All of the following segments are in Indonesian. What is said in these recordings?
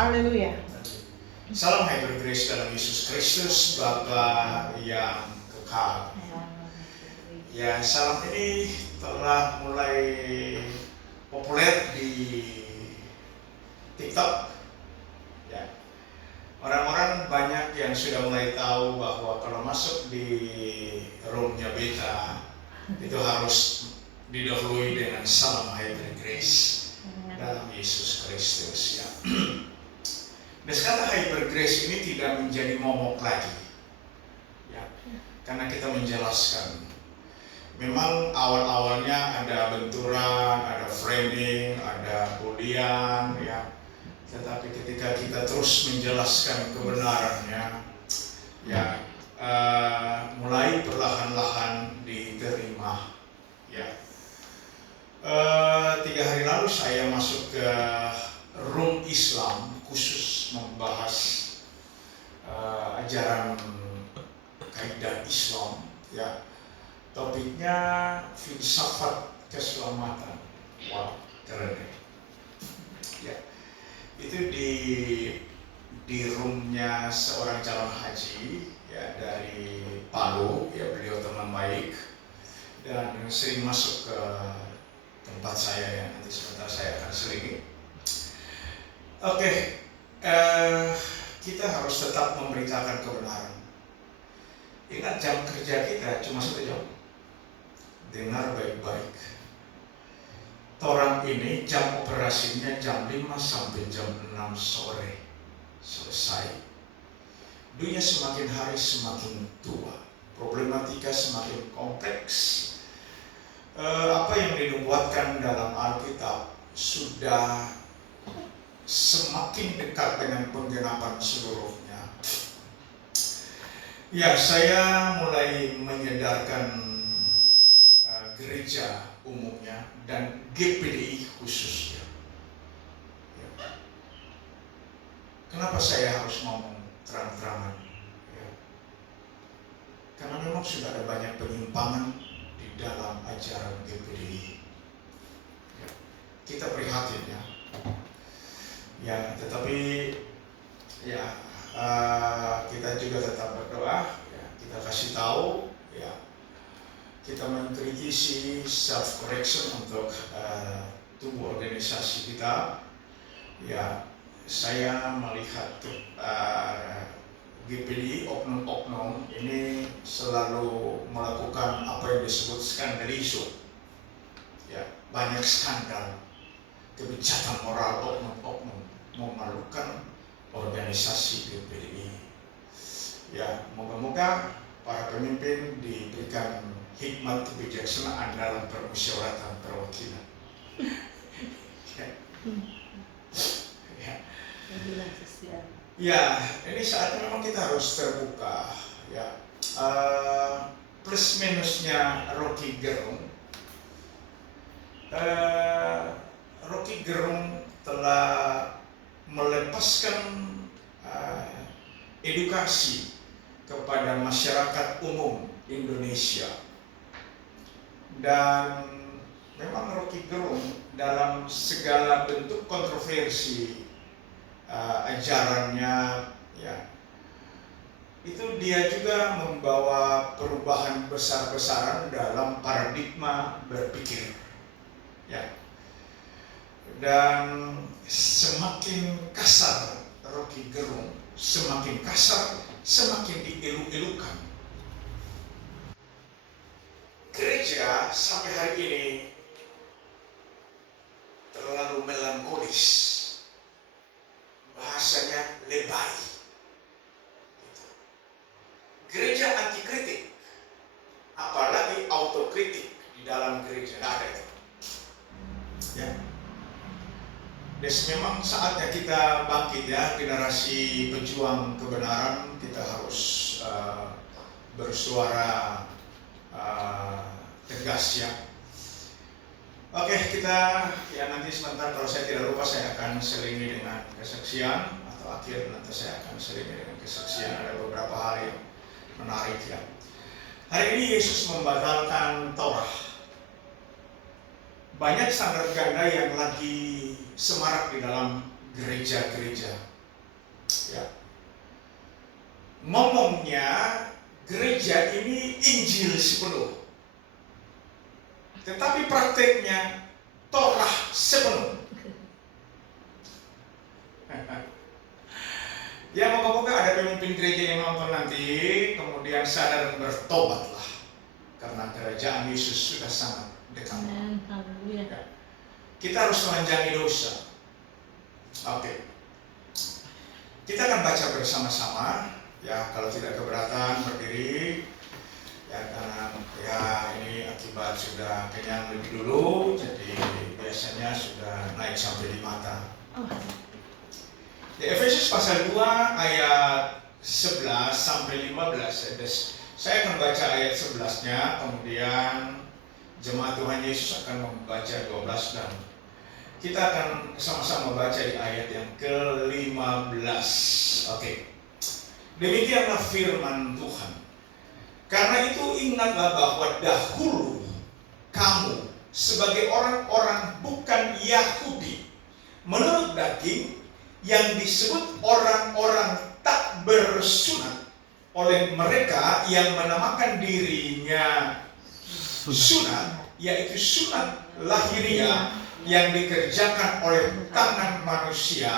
Haleluya. Salam hai bergrace dalam Yesus Kristus, Bapa yang kekal. Ya, salam ini telah mulai populer di TikTok. Ya, orang-orang banyak yang sudah mulai tahu bahwa kalau masuk di roomnya beta itu harus didahului dengan salam hai bergrace dalam Yesus Kristus. Ya. Dan kata hypergrace ini tidak menjadi momok lagi, ya, karena kita menjelaskan. Memang awal-awalnya ada benturan, ada framing, ada bulian, ya. Tetapi ketika kita terus menjelaskan kebenarannya, ya, mulai perlahan-lahan diterima, ya. 3 hari lalu saya masuk ke room Islam khusus membahas ajaran kaidah Islam, ya. Topiknya filsafat keselamatan. Wow, keren ya. Itu di roomnya seorang calon haji, ya, dari Palu, ya, beliau teman baik dan sering masuk ke tempat saya, ya, nanti sebentar saya akan selingi. Oke, kita harus tetap memberitakan kebenaran. Ingat, jam kerja kita cuma 1 jam. Dengar baik-baik. Torang ini jam operasinya jam 5 sampai jam 6 sore. Selesai. Dunia semakin hari semakin tua. Problematika semakin kompleks. Apa yang dinubuatkan dalam Alkitab sudah semakin dekat dengan penggenapan seluruhnya. Ya, saya mulai menyadarkan gereja umumnya dan GPDI khususnya. Ya. Kenapa saya harus ngomong terang-terangan? Ya. Karena memang sudah ada banyak penyimpangan di dalam ajaran GPDI. Ya. Kita prihatin, ya. Ya, tetapi ya, kita juga tetap berdoa, ya, kita kasih tahu, ya, kita mengkritisi self correction untuk tubuh organisasi kita. Ya, saya melihat GPDI oknum-oknum ini selalu melakukan apa yang disebut skandalisme. Ya, banyak skandal, kebijatan moral oknum-oknum memalukan organisasi GPDI. Ya, moga-moga para pemimpin diberikan hikmat kebijaksanaan dalam permusyawaratan perwakilan. Ya. Ya, ini saatnya memang kita harus terbuka. Ya, plus minusnya Rocky Gerung. Rocky Gerung telah melepaskan edukasi kepada masyarakat umum Indonesia, dan memang Rocky Gerung dalam segala bentuk kontroversi ajarannya, ya, itu dia juga membawa perubahan besar-besaran dalam paradigma berpikir, ya. Dan semakin kasar Rocky Gerung, semakin kasar, semakin dielu-elukan. Gereja sampai hari ini terlalu melankolis, bahasanya lebay. Gereja anti kritik, apalagi autokritik di dalam gereja, tidak ada itu. Ya. Dan memang saatnya kita bangkit, ya, generasi pejuang kebenaran. Kita harus bersuara tegas, ya. Oke, kita, ya, nanti sebentar kalau saya tidak lupa saya akan selingi dengan kesaksian, atau akhir nanti saya akan selingi dengan kesaksian. Ada beberapa hal yang menarik, ya. Hari ini Yesus membatalkan Taurat. Banyak standar ganda yang lagi semarak di dalam gereja-gereja. Ya. Ngomongnya gereja ini Injil sepenuh, tetapi prakteknya Torah sepenuh. Ya, moga-moga ada pemimpin gereja yang nonton nanti, kemudian sadar dan bertobatlah, karena kerajaan Yesus sudah sangat dekat. Ya. Kita harus melanjangi dosa. Oke. Kita akan baca bersama-sama. Ya, kalau tidak keberatan berdiri. Ya, karena ya ini akibat sudah kenyang lebih dulu, jadi biasanya sudah naik sampai di mata. Di Efesus pasal 2 ayat 11 sampai 15. Saya akan baca ayat 11-nya, kemudian jemaat Tuhan Yesus akan membaca 12 dan kita akan sama-sama baca di ayat yang ke-15. Oke. Demikianlah firman Tuhan. Karena itu ingatlah bahwa dahulu kamu sebagai orang-orang bukan Yahudi menurut daging yang disebut orang-orang tak bersunat oleh mereka yang menamakan dirinya sunat, yaitu sunat lahiriah yang dikerjakan oleh tangan manusia,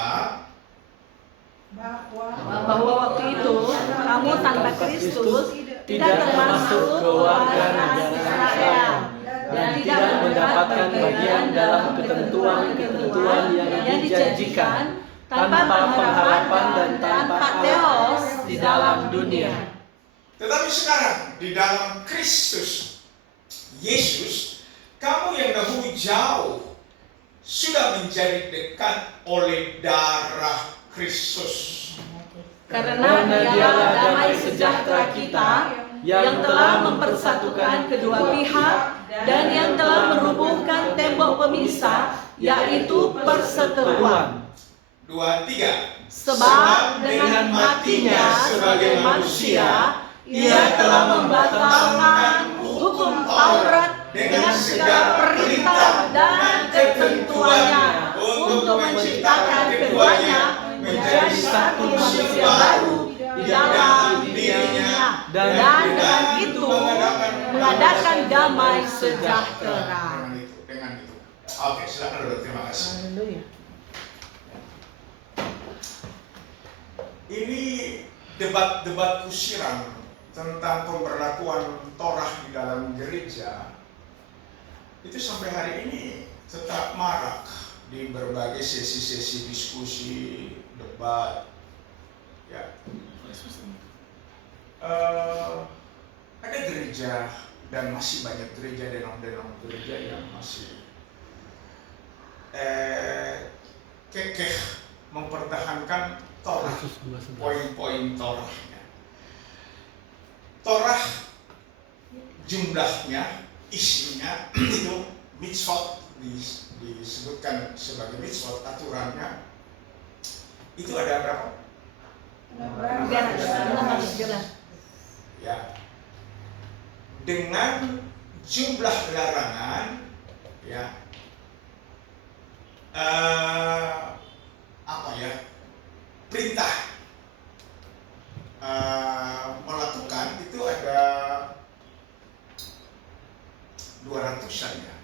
bahwa waktu itu kamu tanpa Kristus tidak termasuk keluarga Israel dan tidak mendapatkan bagian dalam ketentuan-ketentuan yang dijanjikan, tanpa pengharapan dan tanpa teos di dalam dunia. Tetapi sekarang di dalam Kristus Yesus, kamu yang dahulu jauh sudah menjadi dekat oleh darah Kristus. Karena Dialah damai sejahtera kita yang telah mempersatukan kedua pihak dan yang telah merubuhkan tembok pemisah, yaitu perseteruan. 2, 3. Sebab dengan matinya sebagai manusia, ia telah membatalkan hukum Taurat dengan segala perintah dan ketentuannya untuk menciptakan keduanya menjadi satu manusia baru di dalam dirinya, dan dengan itu mengadakan damai sejahtera. Dengan itu. Oke, silakan duduk. Terima kasih. Haleluya. Ini debat-debat kusiran tentang pemberlakuan Torah di dalam gereja itu sampai hari ini tetap marak di berbagai sesi-sesi diskusi, debat. Ya. Ada gereja dan masih banyak gereja, denom-denom gereja yang masih kekeh mempertahankan Torah, poin-poin Torahnya. Torah jumlahnya, isinya itu mitzvot, disebutkan sebagai mitzvot, aturannya itu ada berapa? Ya. Dengan jumlah larangan, ya, perintah melakukan itu ada 200-an ya.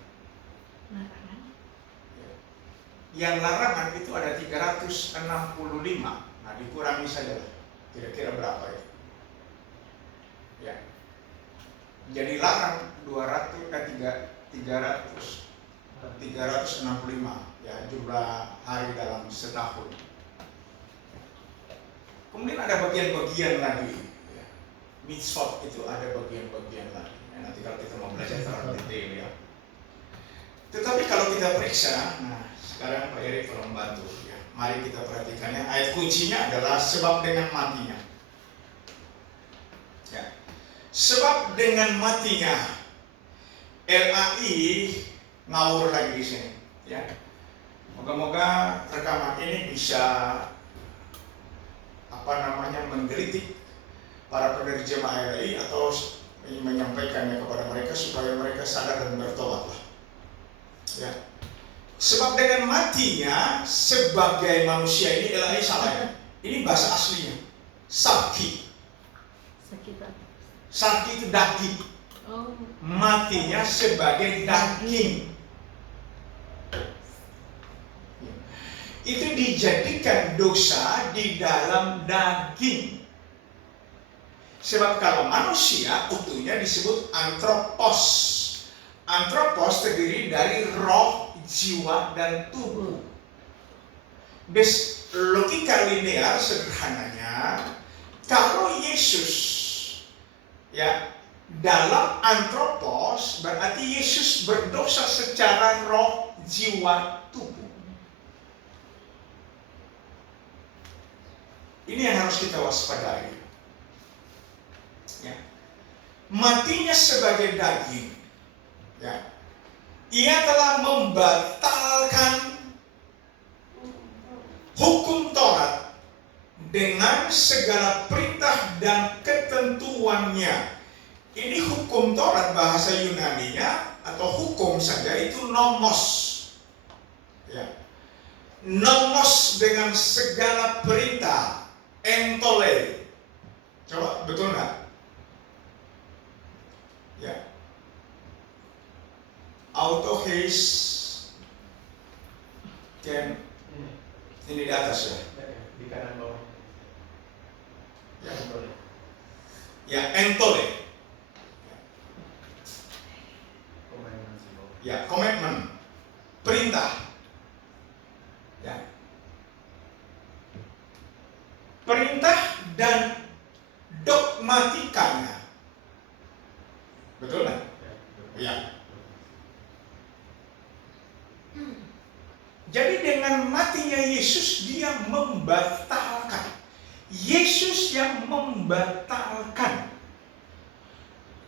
Yang larangan itu ada 365. Nah, dikurangi saja lah. Kira-kira berapa ya? Ya. Jadi larang 365 ya, jumlah hari dalam setahun. Kemudian ada bagian-bagian lagi ya. Mitzvot itu ada bagian-bagian lagi ya, nanti kalau kita mau belajar secara detail ya. Tetapi kalau kita periksa, nah sekarang Pak Erik tolong bantu ya. Mari kita perhatikannya. Ayat kuncinya adalah sebab dengan matinya ya. Sebab dengan matinya, RAI ngawur lagi di sini ya. Moga-moga rekaman ini bisa menggelitik para penerjemah RAI atau menyampaikannya kepada mereka supaya mereka sadar dan bertobatlah. Ya. Sebab dengan matinya sebagai manusia ini Elahi salahnya. Ini bahasa aslinya. Sarki. Sarki itu daging. Oh. Matinya sebagai daging. Itu dijadikan dosa di dalam daging. Sebab kalau manusia utuhnya disebut antropos. Antropos terdiri dari roh, jiwa, dan tubuh. Logika linear sederhananya, kalau Yesus ya dalam antropos berarti Yesus berdosa secara roh, jiwa, tubuh. Ini yang harus kita waspadai. Ya. Matinya sebagai daging. Ya. Ia telah membatalkan hukum Taurat dengan segala perintah dan ketentuannya. Ini hukum Taurat bahasa Yunaninya atau hukum saja itu nomos. Ya. Nomos dengan segala perintah, entole. Coba betul nggak? Ya. Autoheis can ini di atas ya. Di kanan bawah. Ya, ya entole. Ya, komitmen, perintah. Ya. Perintah dan dogmatikanya. Betul kan? Ya. Jadi dengan matinya Yesus dia membatalkan. Yesus yang membatalkan.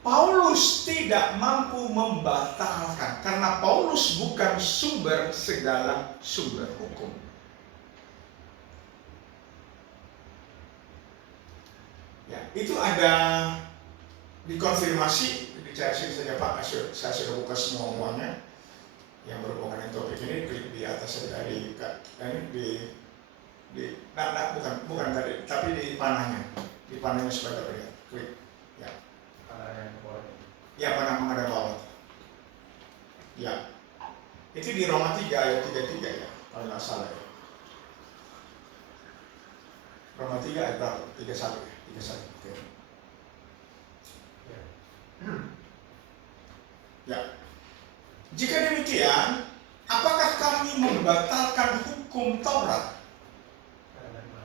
Paulus tidak mampu membatalkan karena Paulus bukan sumber segala sumber hukum. Ya, itu ada dikonfirmasi dicari saja Pak, saya sudah buka semuanya yang berhubungan dengan topik ini. Klik di atas ada bukan tadi, tapi di panahnya supaya terlihat. Klik, ya. Panah yang ke bawah. Ya, panah menghadap bawah. Ya, itu di Roma 3 ayat 33 ya, kalau nggak salah ya. Roma 3 ayat berapa? 31 ya, 31. Oke. Ya. Jika demikian, apakah kami membatalkan hukum Taurat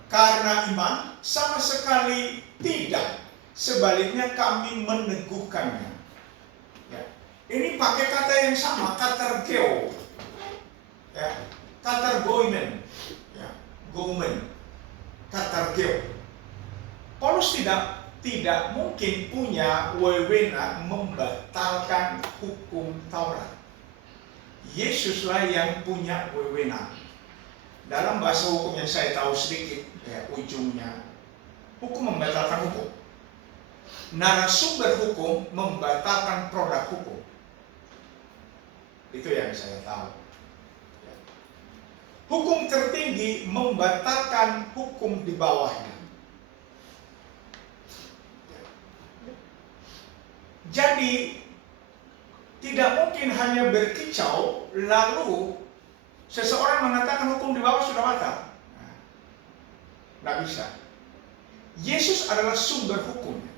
karena iman? Sama sekali tidak. Sebaliknya kami meneguhkannya. Ya. Ini pakai kata yang sama, katergeo. Ya. Katergoimen. Ya. Gomen. Katergeo. Paulus tidak mungkin punya wewenang membatalkan hukum Taurat. Yesuslah yang punya wewenang. Dalam bahasa hukum yang saya tahu sedikit, ya, ujungnya hukum membatalkan hukum. Narasumber hukum membatalkan produk hukum. Itu yang saya tahu. Ya. Hukum tertinggi membatalkan hukum di bawahnya. Jadi tidak mungkin hanya berkicau lalu seseorang mengatakan hukum di bawah sudah batal. Nggak bisa. Yesus adalah sumber hukumnya.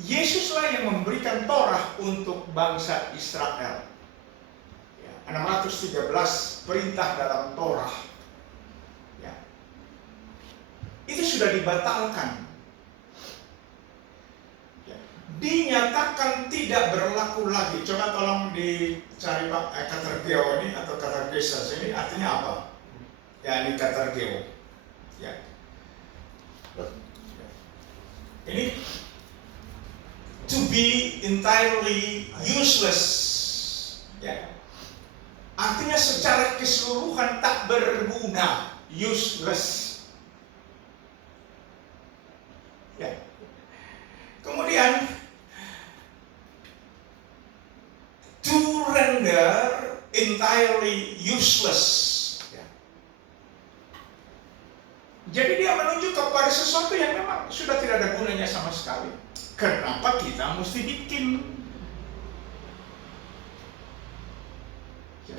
Yesuslah yang memberikan Torah untuk bangsa Israel. 613 perintah dalam Torah. Ya. Itu sudah dibatalkan. Dinyatakan tidak berlaku lagi. Coba tolong dicari Pak, katergeo ini atau katergeses ini artinya apa? Ya, ini katergeo. Ya. Ini to be entirely useless. Ya. Artinya secara keseluruhan tak berguna, useless. Ya. Kemudian to render entirely useless. Ya. Jadi dia menunjuk kepada sesuatu yang memang sudah tidak ada gunanya sama sekali. Kenapa kita mesti bikin? Ya.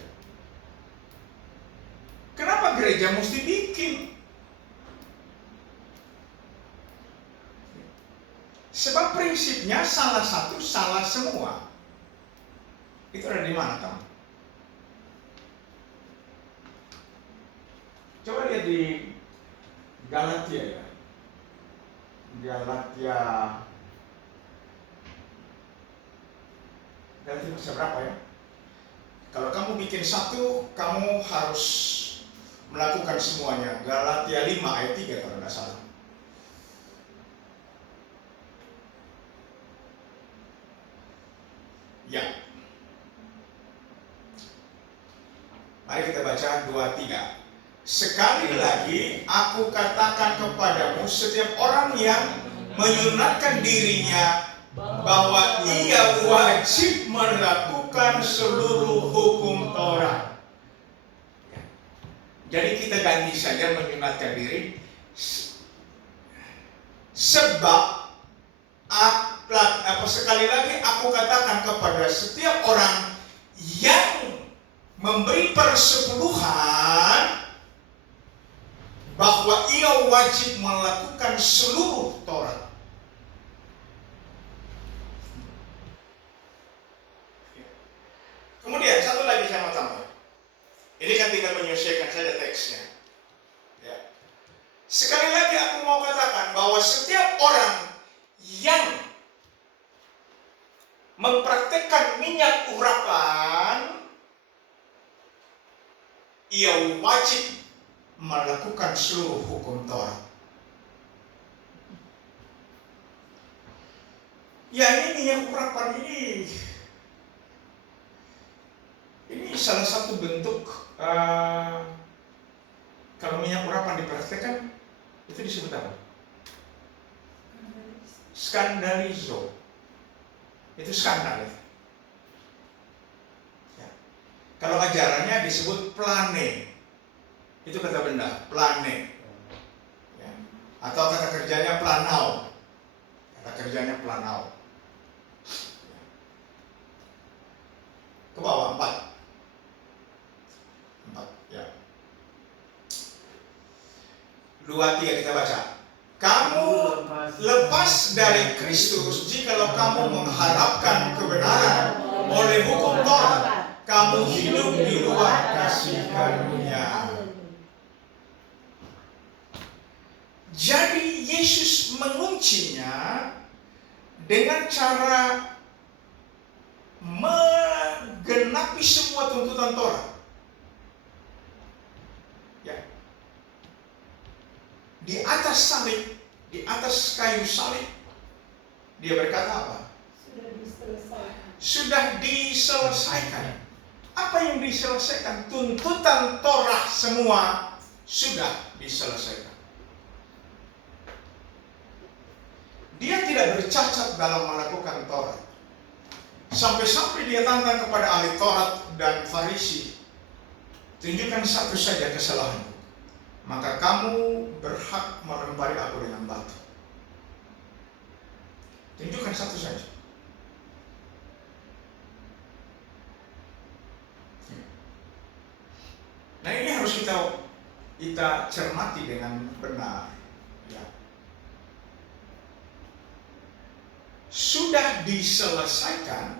Kenapa gereja mesti bikin? Sebab prinsipnya salah satu, salah semua. Itu ada di mana kamu? Coba lihat di Galatia ya. Galatia pasal berapa ya? Kalau kamu bikin satu, kamu harus melakukan semuanya. Galatia 5 ayat 3 kalau tidak salah. Ya. Mari kita baca 2-3. Sekali lagi aku katakan kepadamu, setiap orang yang menyunatkan dirinya bahwa ia wajib melakukan seluruh hukum Taurat. Jadi kita ganti saja menyunatkan diri. Sebab sekali lagi aku katakan kepada setiap orang yang memberi persepuluhan bahwa ia wajib melakukan seluruh Taurat. Kemudian satu lagi saya mau tambah. Ini kan tinggal menyesuaikan saja teksnya. Ya. Sekali lagi aku mau katakan bahwa setiap orang yang mempraktekkan minyak urapan, ia wajib melakukan seluruh hukum Taurat. Ya, ini minyak urapan ini salah satu bentuk kalau minyak urapan dipraktekkan itu disebut apa? Skandalizo. Itu skandal. Ya. Kalau ajarannya disebut plane. Itu kata benda, plane. Ya. Atau kata kerjanya planau. Kata kerjanya planau. Ya. Ke bawah 4. Ya. 2-3 kita baca. Kamu lepas dari Kristus jikalau kamu mengharapkan kebenaran oleh hukum Taurat. Kamu hidup di luar kasih karunia. Jadi Yesus menguncinya dengan cara menggenapi semua tuntutan Taurat. Ya. Di atas salib, di atas kayu salib, dia berkata apa? Sudah diselesaikan. Apa yang diselesaikan? Tuntutan Torah semua sudah diselesaikan. Dia tidak bercacat dalam melakukan Taurat. Sampai-sampai dia tantang kepada ahli Taurat dan Farisi, tunjukkan satu saja kesalahan, maka kamu berhak melempari aku dengan batu. Tunjukkan satu saja. Nah, ini harus kita cermati dengan benar. Ya. Sudah diselesaikan.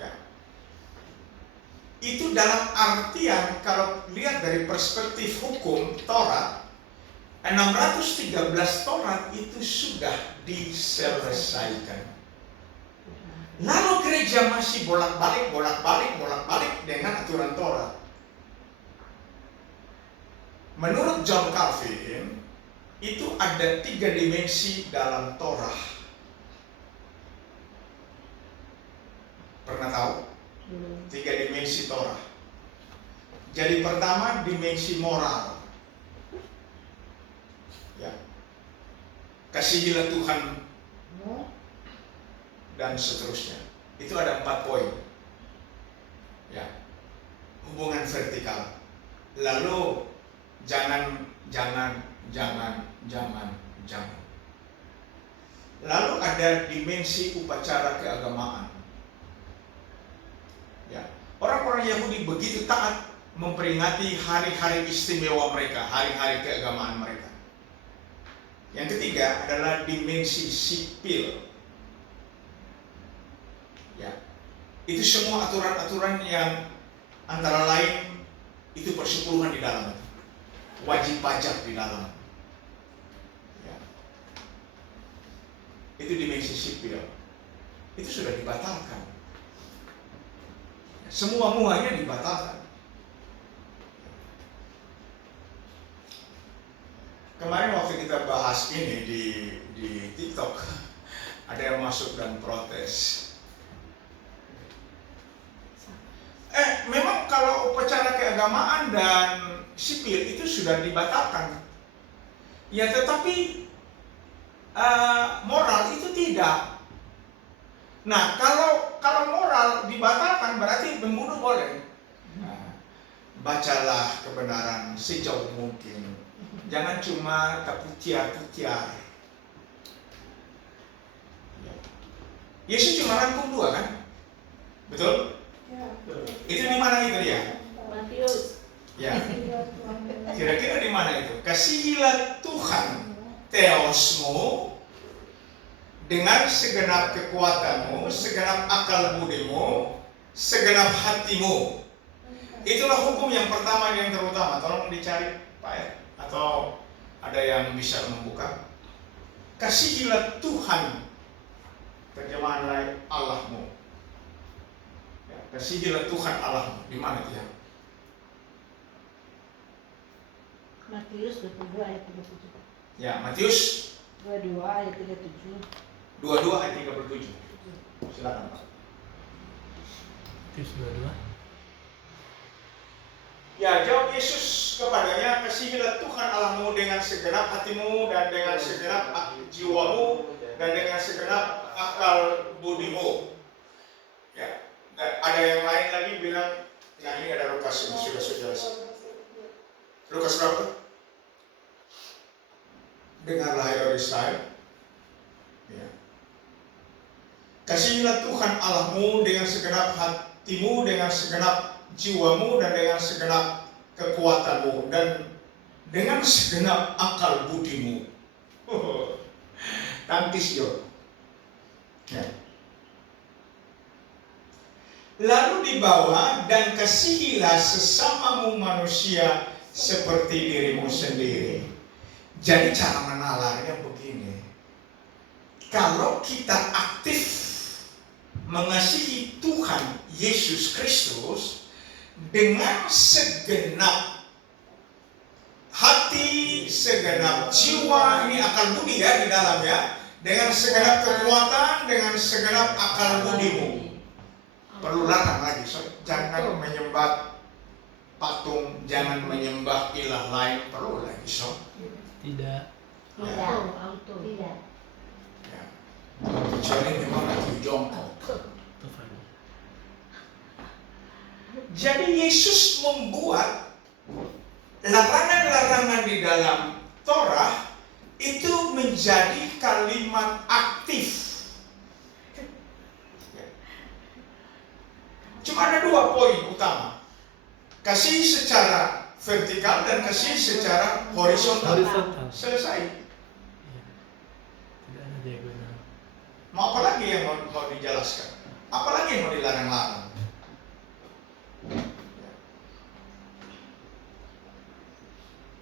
Ya. Itu dalam artian kalau lihat dari perspektif hukum Taurat, 613 Taurat itu sudah diselesaikan. Lalu gereja masih bolak-balik dengan aturan Taurat. Menurut John Calvin, itu ada 3 dimensi dalam Torah. Pernah tahu? 3 dimensi Torah. Jadi pertama dimensi moral. Ya. Kasihilah Tuhan dan seterusnya. Itu ada 4 poin. Ya. hubungan vertikal. Lalu jangan. Lalu ada dimensi upacara keagamaan. Ya, orang-orang Yahudi begitu taat memperingati hari-hari istimewa mereka, hari-hari keagamaan mereka. Yang ketiga adalah dimensi sipil. Ya, itu semua aturan-aturan yang antara lain itu persepuluhan di dalam, wajib pajak di dalam. Ya. Itu dimensi sipil. Itu sudah dibatalkan. Semua-muanya dibatalkan. Kemarin waktu kita bahas ini di TikTok, ada yang masuk dan protes. Memang kalau upacara keagamaan dan sipil itu sudah dibatalkan. Ya, tetapi moral itu tidak. Nah, kalau moral dibatalkan berarti membunuh boleh. Nah, bacalah kebenaran sejauh mungkin. Jangan cuma terputiar-putiar. Yesus cuma rangkum 2 kan? Betul? Itu di mana itu dia? Matius. Ya. Kira-kira di mana itu? Kasihilah Tuhan Theosmu dengan segenap kekuatanmu, segenap akal budimu, segenap hatimu. Itulah hukum yang pertama yang terutama. Tolong dicari Pak ya, atau ada yang bisa membuka. Kasihilah Tuhan, terjemahan lain Allahmu. Ya, kasihilah Tuhan Allahmu. Di mana dia? Matius 22 ayat 37. Ya, Matius 22 ayat 37. 22 ayat 37. Silakan Pak. Matius 22. Ya, jawab Yesus kepadanya, kasihilah Tuhan Allahmu dengan segenap hatimu dan dengan segenap jiwamu dan dengan segenap akal budimu. Ya, dan ada yang lain lagi bilang, nah ini ada Lukas ini sudah jelas. Lukas berapa? Dengarlah hai orang Israel. Ya. Kasihilah Tuhan Allahmu dengan segenap hatimu, dengan segenap jiwamu dan dengan segenap kekuatanmu dan dengan segenap akal budimu. Tangkis Jo. Ya. Lalu dibawa dan kasihilah sesamamu manusia seperti dirimu sendiri. Jadi cara menalarnya begini. Kalau kita aktif mengasihi Tuhan Yesus Kristus dengan segenap hati, segenap jiwa, ini akal budi ya di dalamnya, dengan segenap kekuatan, dengan segenap akal budimu. Perlu larang lagi, so, jangan menyembah patung, jangan menyembah ilah lain, perlu lagi so. Tidak. Auto. Tidak. Ya. Kecuali memang lagi jongkok. Tuhan. Jadi Yesus membuat larangan-larangan di dalam Torah itu menjadi kalimat aktif. Cuma ada 2 poin utama. Kasih secara vertikal dan kasih secara horizontal. Horizontal. Selesai. Ya. Tidak ada diagonal. Mau apa lagi yang mau dijelaskan? Apa lagi yang mau dilarang-larang?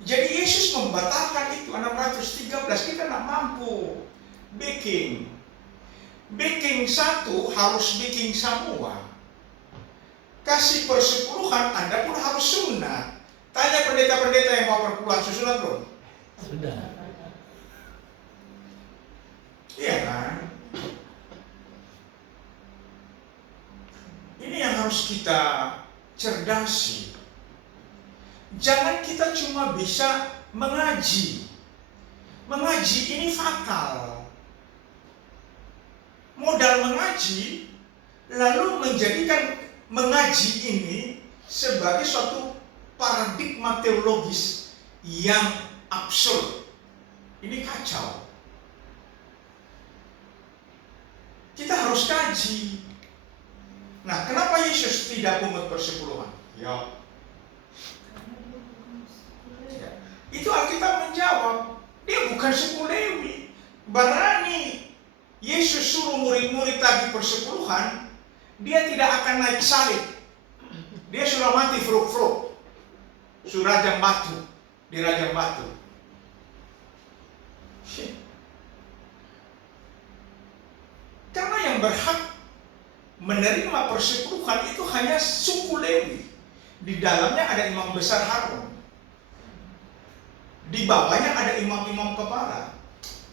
Jadi Yesus membatalkan itu 613, kita tidak mampu baking 1 harus baking semua. Kasih persepuluhan Anda pun harus sunat. Tanya pendeta-pendeta yang mau perpuluhan susunat belum? Sudah. Iya kan? Ini yang harus kita cerdasi. Jangan kita cuma bisa mengaji. Mengaji ini fatal. Modal mengaji, lalu menjadikan mengaji ini sebagai suatu paradigma teologis yang absurd. Ini kacau. Kita harus kaji. Nah, kenapa Yesus tidak pungut persepuluhan? Ya. Itu Alkitab menjawab, dia bukan suku Lewi. Berani Yesus suruh murid-murid tagih persepuluhan, dia tidak akan naik salib. Dia sudah mati fruk-fruk. Surajam batu, dirajam batu. Karena yang berhak menerima persepuluhan itu hanya suku Lewi. Di dalamnya ada imam besar Harun. Di bawahnya ada imam-imam kepala.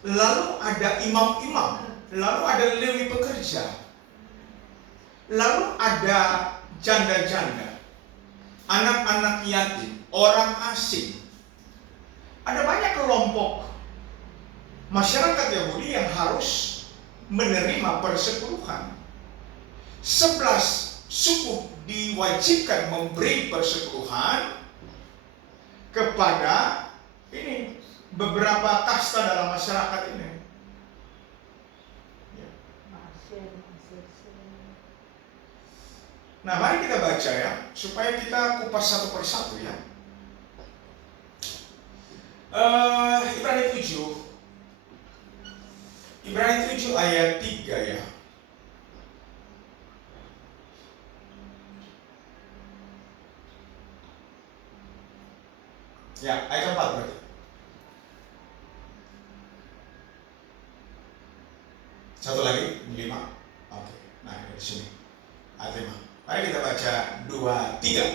Lalu ada imam-imam. Lalu ada Lewi pekerja. Lalu ada janda-janda, anak-anak yatim, orang asing. Ada banyak kelompok masyarakat Yahudi yang harus menerima persepuluhan. 11 suku diwajibkan memberi persepuluhan kepada ini beberapa kasta dalam masyarakat ini. Nah, mari kita baca ya, supaya kita kupas satu persatu ya. Ibrani 7 ayat 3 ya. Ya, ayat 4 berarti. Satu lagi, 5. Oke, nah ini di sini. Ayat 5. Mari kita baca 2, 3.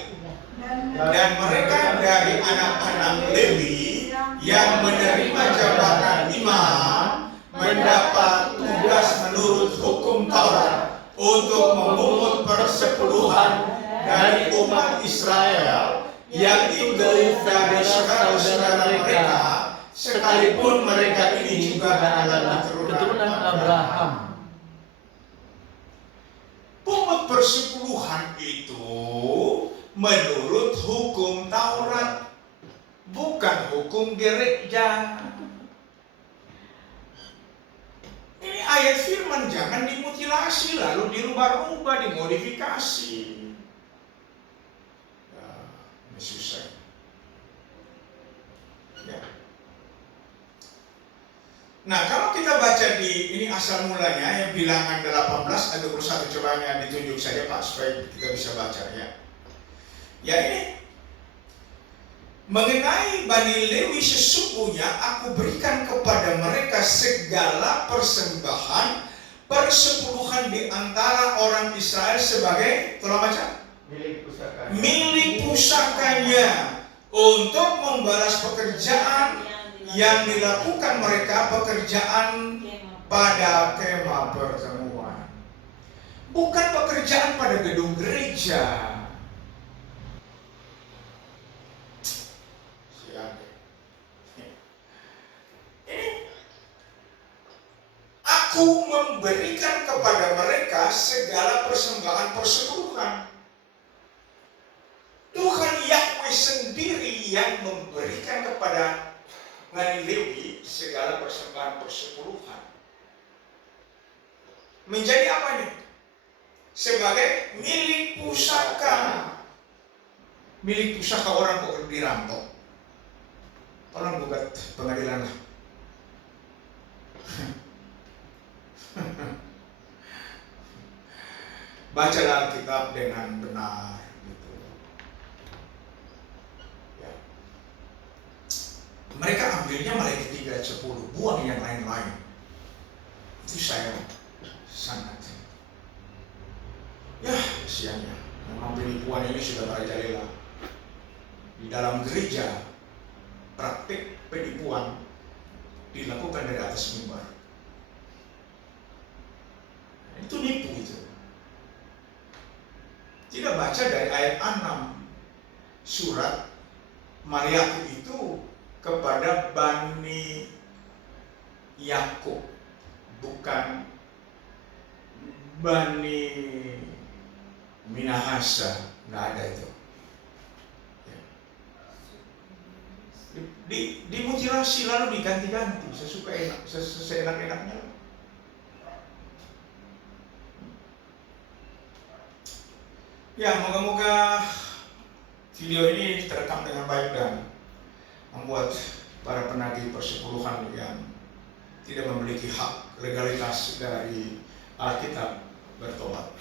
Dan mereka dari anak-anak Lewi yang menerima jabatan imam mendapat tugas menurut hukum Taurat untuk memungut persepuluhan dari umat Israel yang itu dari saudara-saudara mereka, sekalipun mereka ini juga adalah keturunan Abraham. Pungut persepuluhan itu menurut hukum Taurat, bukan hukum gereja. Ini ayat firman, jangan dimutilasi lalu dirubah-rubah, dimodifikasi. Ya, ini susah. Ya. Nah, kalau kita baca di ini asal mulanya yang bilangan 18 ayat 21, cobanya ditunjuk saja Pak supaya kita bisa baca ya. Ya ini mengenai Bani Lewi sesungguhnya aku berikan kepada mereka segala persembahan persepuluhan di antara orang Israel sebagai, tolong baca, milik pusakanya untuk membalas pekerjaan yang dilakukan mereka, pekerjaan pada kemah pertemuan, bukan pekerjaan pada gedung gereja. Aku memberikan kepada mereka segala persembahan persepuluhan. Tuhan Yahweh sendiri yang memberikan kepada Bani Lewi segala persembahan persepuluhan. Menjadi apa nih? Sebagai milik pusaka. Milik pusaka orang kok dirampok. Tolong gugat pengadilan lah. Bacalah Alkitab dengan benar gitu. Ya. Mereka ambilnya Maleakhi 3 ayat 10, buang yang lain-lain. Itu saya sangat ya kesiannya. Memang penipuan ini sudah merajalela. Di dalam gereja praktik penipuan dilakukan dari atas mimbar. Itu nipu itu. Tidak baca dari ayat 6 surat Maleakhi itu kepada Bani Yakub, bukan Bani Minahasa, nggak ada itu. Dimutilasi lalu diganti-ganti seenak-enaknya. Ya, moga-moga video ini terekam dengan baik dan membuat para penagih persepuluhan yang tidak memiliki hak legalitas dari Alkitab bertobat,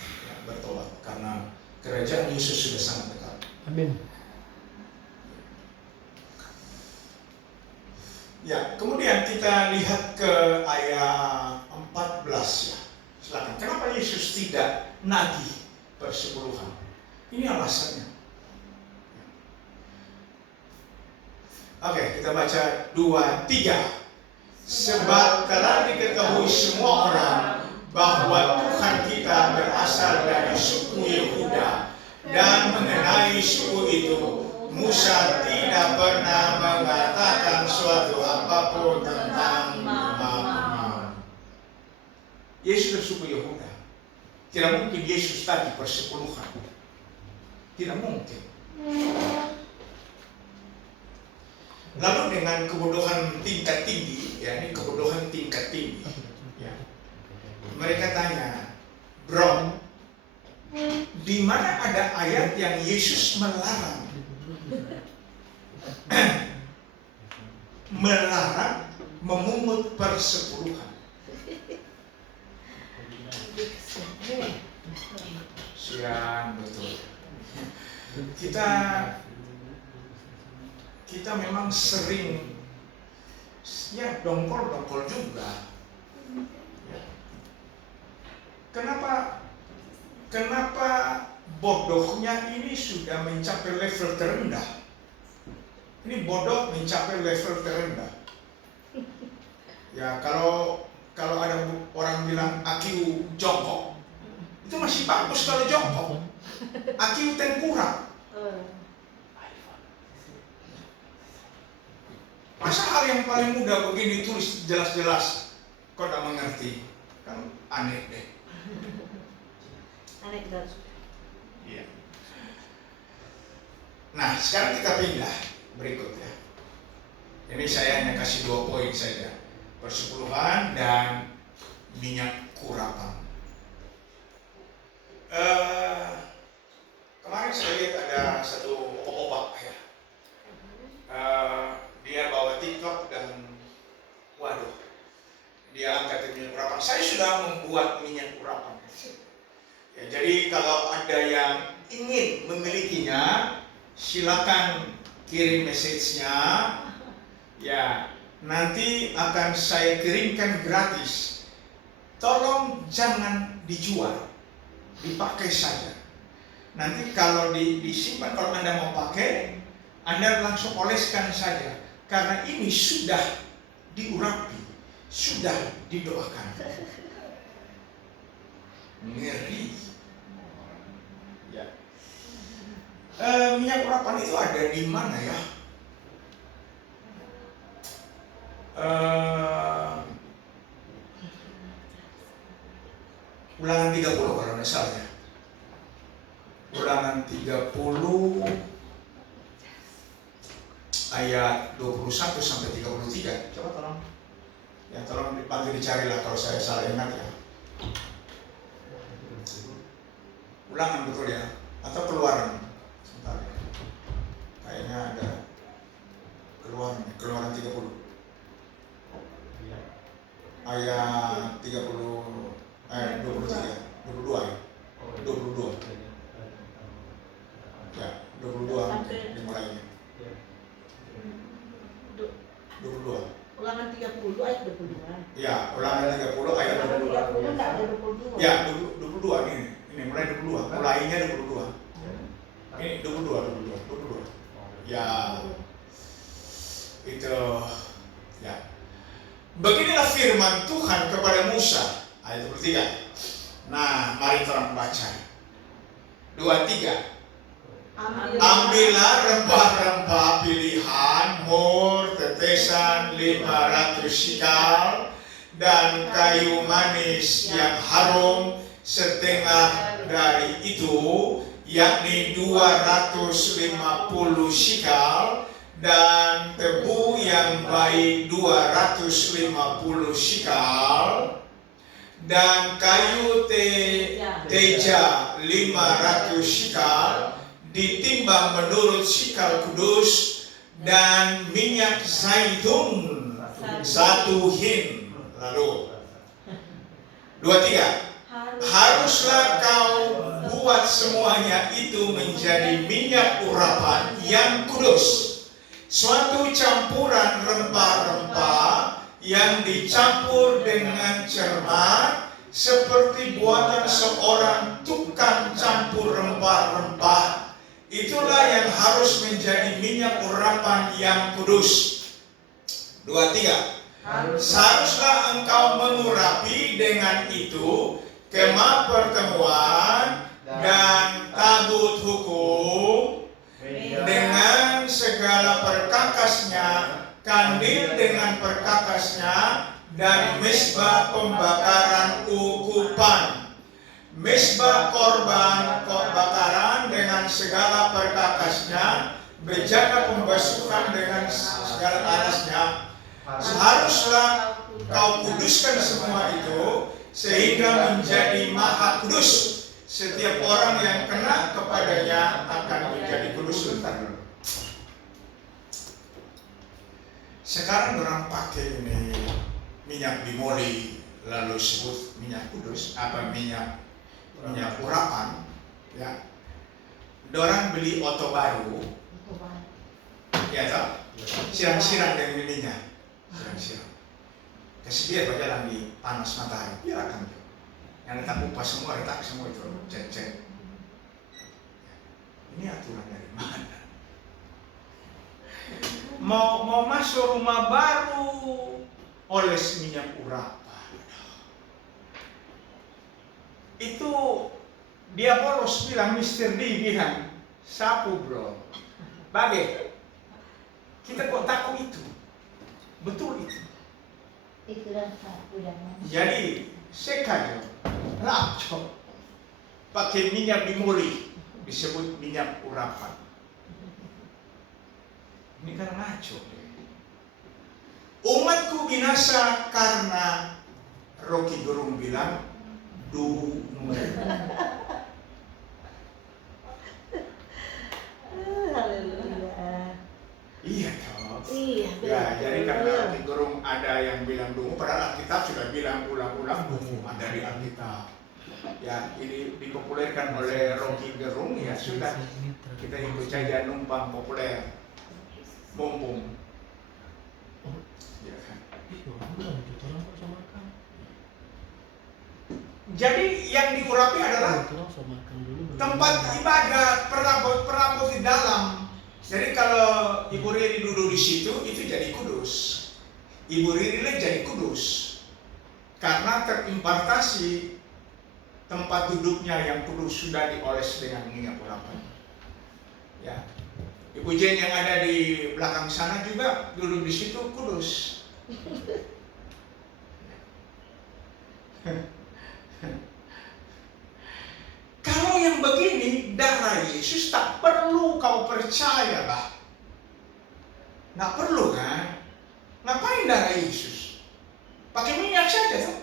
karena kerajaan Yesus sudah sangat dekat. Amin. Ya, kemudian kita lihat ke ayat 14 ya. Silakan. Kenapa Yesus tidak nagih persepuluhan? Ini alasannya. Oke, kita baca 2-3. Sebab telah diketahui semua orang bahwa Tuhan kita berasal dari suku Yehuda, dan mengenai suku itu Musa tidak pernah mengatakan suatu apapun tentang imam. Yesus bersuku Yehuda. Tidak mungkin Yesus tadi persepuluhan. Tidak mungkin. Lalu dengan kebodohan tingkat tinggi, ya ini kebodohan tingkat tinggi, ya. Mereka tanya, bro, di mana ada ayat yang Yesus melarang memungut persepuluhan? Sian, betul. Kita memang sering ya dongkol juga. Ya. Kenapa bodohnya ini sudah mencapai level terendah? Ini bodoh mencapai level terendah. Ya, kalau ada orang bilang akiu jongkok, itu masih bagus kalau jongkok. Akiu tengkurap. Masa hal yang paling mudah begini tulis jelas-jelas kau tak mengerti? Kan aneh deh. Aneh banget. Iya. Nah, sekarang kita pindah berikutnya. Ini saya hanya kasih 2 poin saja. Persepuluhan dan minyak kurapan. Kemarin saya lihat ada satu opak ya. Dia bawa TikTok dan waduh, dia angkat minyak urapan. Saya sudah membuat minyak urapan. Ya, jadi kalau ada yang ingin memilikinya, silakan kirim message-nya. Ya, nanti akan saya kirimkan gratis. Tolong jangan dijual, dipakai saja. Nanti kalau disimpan, kalau Anda mau pakai, Anda langsung oleskan saja. Karena ini sudah diurapi, sudah didoakan. Ngeri. Ya. Minyak urapan itu ada di mana ya? Ulangan 30 kalau tidak salah ya. Ulangan 30 ayat 21 sampai 33. Coba tolong. Ya, tolong bantu dicarilah kalau saya salah ingat ya. Ulangan betul ya, atau keluaran. Sebentar ya. Kayaknya ada keluaran 30. Ayat 23, 22 ya. 22. Ya, 22 dimulainya. 22. Ulangan 30 ayat 22. Ya, ulangan 30 ayat 22. Ulangan 30 enggak ada 22. Ya, 22 ini mulai 22. Mulainya 22. Ini 22. Ya. Itu ya. Beginilah firman Tuhan kepada Musa, ayat 23. Nah, mari kita baca. 2-3. Ambillah rempah-rempah pilihan, mur, tetesan 500 shikal, dan kayu manis yang harum setengah dari itu, yakni 250 shikal, dan tebu yang baik 250 shikal, dan kayu teja 500 shikal, ditimbang menurut shikal kudus, dan minyak zaitun 1 hin. Lalu 23. Haruslah kau buat semuanya itu menjadi minyak urapan yang kudus, suatu campuran rempah-rempah yang dicampur dengan cermat, seperti buatan seorang tukang campur rempah-rempah. Itulah yang harus menjadi minyak urapan yang kudus. 23. Seharuslah engkau mengurapi dengan itu kemah pertemuan dan tabut hukum dengan segala perkakasnya, kandil dengan perkakasnya, dan mezbah pembakaran ukupan, mezbah korban bakaran dengan segala perkakasnya, bejana pembasuhan dengan segala alasnya. Seharuslah kau kuduskan semua itu sehingga menjadi maha kudus. Setiap orang yang kena kepadanya akan menjadi kudus. Sekarang orang pakai ini minyak bimoli, lalu sebut minyak kudus, apa minyak urapan, ya. Orang beli oto baru, ya toh, siram-siram dengan minyak, siram-siram. Kasih dia berjalan di panas matahari, biar akan dia. Yang letak kupas semua, letak semua itu, cek. Ini aturan dari mana? Mau masuk rumah baru, oles minyak urapan. Itu dia polos bilang, Mr. D bilang, sapu bro, bagai kita kok takut itu, betul itu. Jadi sekajo, lapco, pakai minyak bimoli, disebut minyak urapan. Ini kan ngaco. Umatku binasa karena Rocky Gerung bilang dumu. Iya toh. Iya. Ya, jadi karena Rocky Gerung ada yang bilang dumu, padahal Alkitab sudah bilang ulang-ulang dumu ada di Alkitab. Ya, ini dipopulerkan oleh Rocky Gerung, ya sudah kita ikut saja numpang populer, mumpung. Ya kan? Jadi yang diurapi adalah tempat ibadah, perabot di dalam. Jadi kalau Ibu Riri duduk di situ, itu jadi kudus. Ibu Riri jadi kudus karena terimpartasi tempat duduknya yang kudus sudah dioles dengan minyak urapan. Ya, Ibu Jen yang ada di belakang sana juga duduk di situ kudus. Kalau yang begini, darah Yesus tak perlu kau percaya lah. Nggak perlu kan? Ngapain darah Yesus? Pakai minyak saja tuh.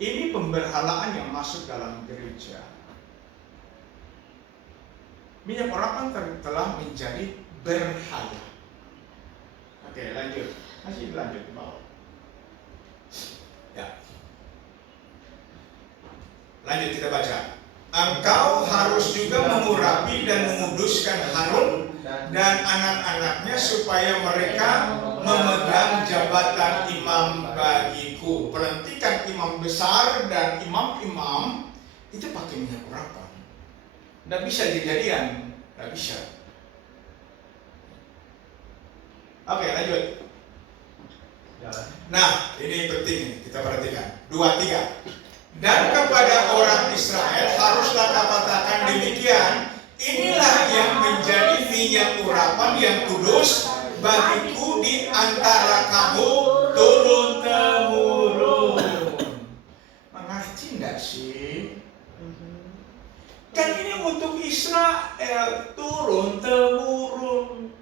Ini pemberhalaan yang masuk dalam gereja. Minyak urapan telah menjadi berhala. Oke, lanjut. Masih lanjut ke bawah. Ya. Lanjut kita baca. Engkau harus juga mengurapi dan menguduskan Harun dan anak-anaknya supaya mereka memegang jabatan imam bagiku. Pelantikan imam besar dan imam-imam itu pakai minyak urapan. Tidak bisa dijadian, tidak bisa. Oke, lanjut. Nah, ini penting kita perhatikan. 2-3. Dan kepada orang Israel haruslah kau katakan demikian, inilah yang menjadi minyak urapan yang kudus bagiku di antara kamu turun-temurun. Mengerti enggak sih? Kan ini untuk Israel turun temurun,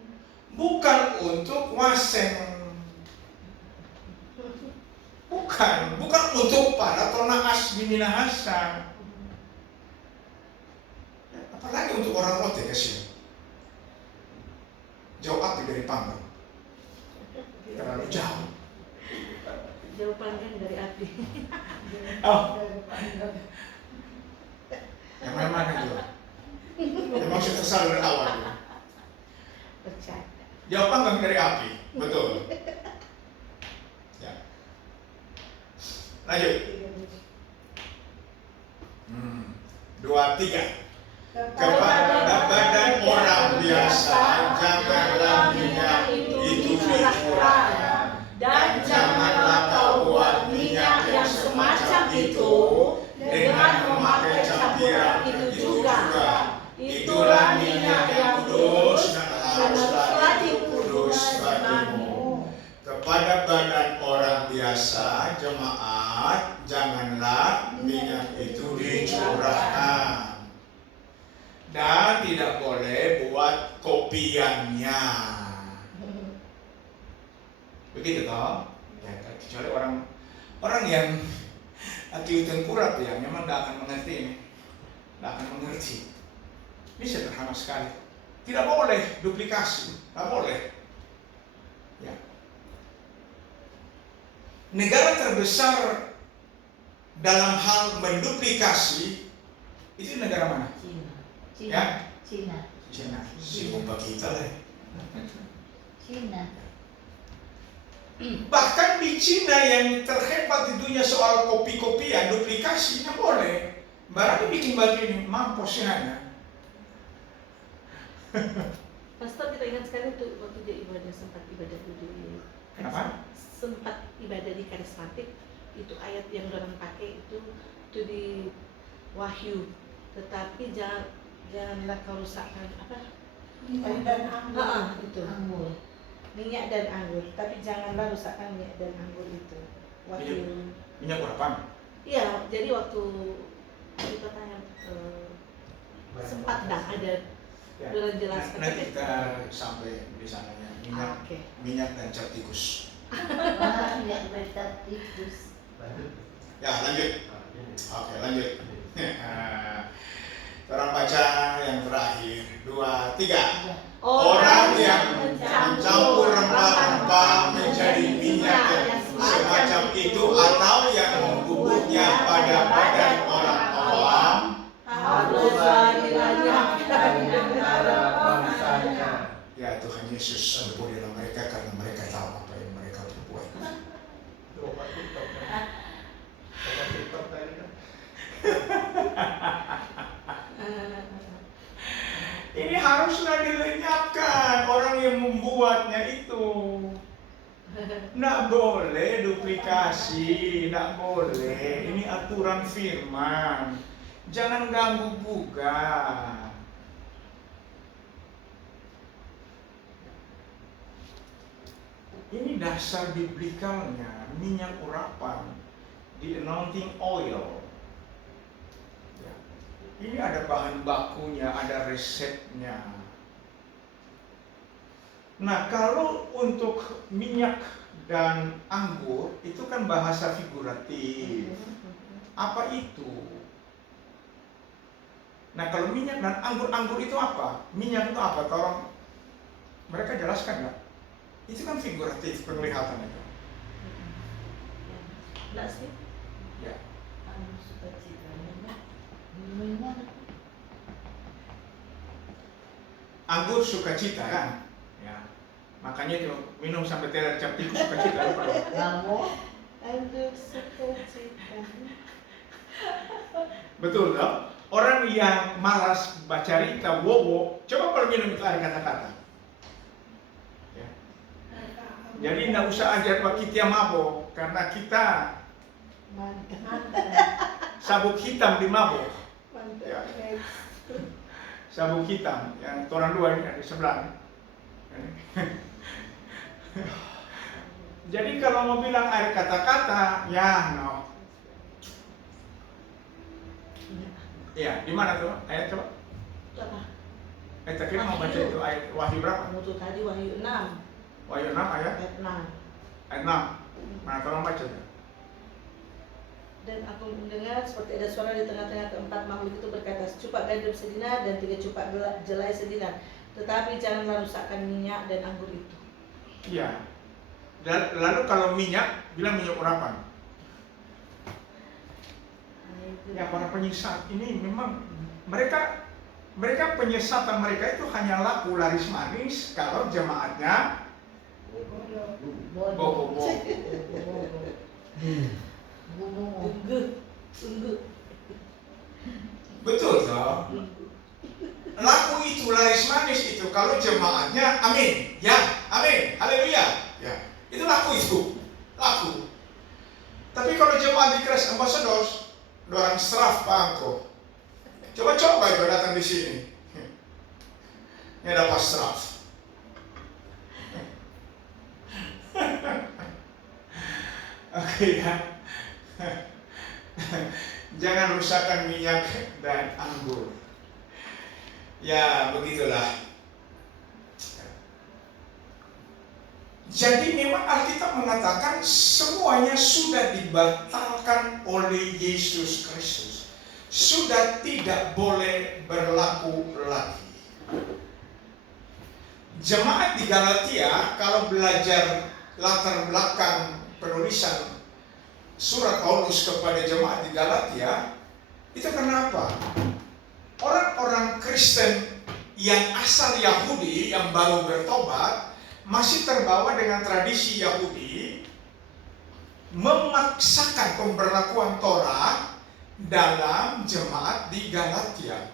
bukan untuk waseng. Bukan untuk para tonaas di Minahasa. Apalagi untuk orang Rote kasih. Jauh api dari panggung. Terlalu jauh. Jauh panggang dari api. Oh, yang mana juga? Memang sudah tersal dari awal. Bercanda. Jauh panggang dari api, betul. Ya. Lanjut. 2, 3. Kepada badan orang biasa janganlah minyak itu dicurahkan, dan janganlah kau buat minyak yang semacam itu dengan memakai campuran itu juga. Itulah minyak yang kudus dan haruslah kudus bagimu. Kepada badan orang biasa jemaat janganlah minyak itu dicurahkan. Dan tidak boleh buat kopiannya. Begitu toh? Ya, kecuali orang yang hati tengkurap ya, memang tidak akan mengerti ini. Tidak akan mengerti. Ini sederhana sekali. Tidak boleh duplikasi, tidak boleh. Ya. Negara terbesar dalam hal menduplikasi itu negara mana? Cina. Ya? Cina. Cina. Sibuk kita lah. Cina. Bahkan di Cina yang terhebat di dunia soal kopi-kopian, duplikasinya boleh. Barangnya bikin baju ini, mampus ya. Pastor, kita ingat sekali tuh waktu dia ibadah, sempat ibadah di Kenapa? sempat ibadah di karismatik, itu ayat yang orang pakai itu di Wahyu. Tetapi janganlah kau rusakkan apa? Minyak dan anggur. Itu. Anggur. Minyak dan anggur, tapi janganlah rusakkan minyak dan anggur itu. Wahyu. Minyak urapan? Iya, jadi waktu kita tanya sempat ada Ya. belum jelas. Nanti kita sampai di sananya. Minyak dan cap tikus. Minyak dan tikus. Ya, lanjut. Oke, lanjut. Orang baca yang terakhir. 2, 3. Orang yang mencampur rempah-rempah menjadi minyak yang semacam itu atau yang membubuknya pada badan orang awam harus dilanyakkan di antara bangsanya. Ya Tuhan Yesus, ampunilah mereka karena mereka tahu apa yang mereka perbuat. Ini haruslah dilenyapkan orang yang membuatnya itu. Nggak boleh duplikasi, nggak boleh. Ini aturan firman. Jangan ganggu gugat. Ini dasar biblikalnya, minyak urapan, the anointing oil. Ya. Ini ada bahan bakunya, ada resepnya. Nah, kalau untuk minyak dan anggur itu kan bahasa figuratif. Apa itu? Nah, kalau minyak dan anggur itu apa? Minyak itu apa? Tolong mereka jelaskan nggak? Itu kan figuratif, penglihatan itu. Enggak sih? Ya. Anggur sukacitanya. Minumnya. Anggur sukacita kan? Ya. Makanya itu minum sampai teler cap tikus sukacita lupa dong. Kamu. Anggur sukacita. Betul dong? Orang yang malas baca rita, wowo, coba kalau minum itu air kata-kata. Ya. Jadi tidak usah ajar Pak kita mabok, karena kita sabuk hitam di mabok. Ya. Sabuk hitam, yang orang dua ini ada di sebelah. Jadi kalau mau bilang air kata-kata, ya no. Iya, di mana tuh? Ayat coba. Itu apa? Tapi mau baca itu ayat Wahyu berapa? Kamu tuh tadi Wahyu 6 Wahyu 6 ayat ayat 6. 6. Nah, tolong baca. Dan aku mendengar seperti ada suara di tengah-tengah keempat makhluk itu berkata, secupak gandum sedinar dan 3 cupak jelai sedinar, tetapi janganlah rusakkan minyak dan anggur itu. Iya. Dan lalu kalau minyak, bilang minyak urapan. Ya, para penyesat ini memang mereka penyesatan mereka itu hanya laku laris manis kalau jemaatnya bobo. Sungguh. Betul toh? Laku itu laris manis itu kalau jemaatnya amin. Ya, amin. Haleluya. Ya. Itu laku itu. Laku. Tapi kalau jemaat di Christ Ambassadors, orang seraf pangko. Coba itu datang di sini. Ini ada pas seraf. Oke ya. Jangan rusakkan minyak dan anggur. Ya, begitulah. Jadi memang Alkitab mengatakan semuanya sudah dibatalkan oleh Yesus Kristus. Sudah tidak boleh berlaku lagi. Jemaat di Galatia kalau belajar latar belakang penulisan surat Paulus kepada jemaat di Galatia, itu kenapa? Orang-orang Kristen yang asal Yahudi yang baru bertobat masih terbawa dengan tradisi Yahudi, memaksakan pemberlakuan Torah dalam jemaat di Galatia.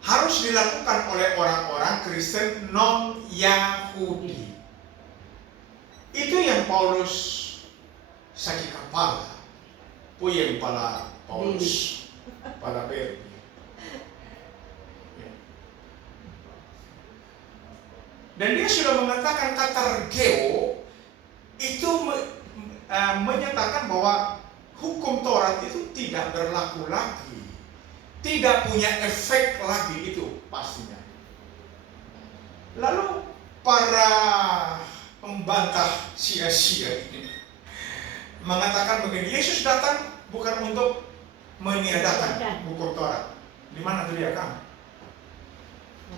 Harus dilakukan oleh orang-orang Kristen non-Yahudi. Itu yang Paulus sakit kepala, puyeng pala Paulus, pala Ber. Dan dia sudah mengatakan katargeo itu menyatakan bahwa hukum Taurat itu tidak berlaku lagi, tidak punya efek lagi, itu pastinya. Lalu para pembantah sia-sia ini mengatakan begini, Yesus datang bukan untuk meniadakan hukum Taurat. Di mana tuh dia kan?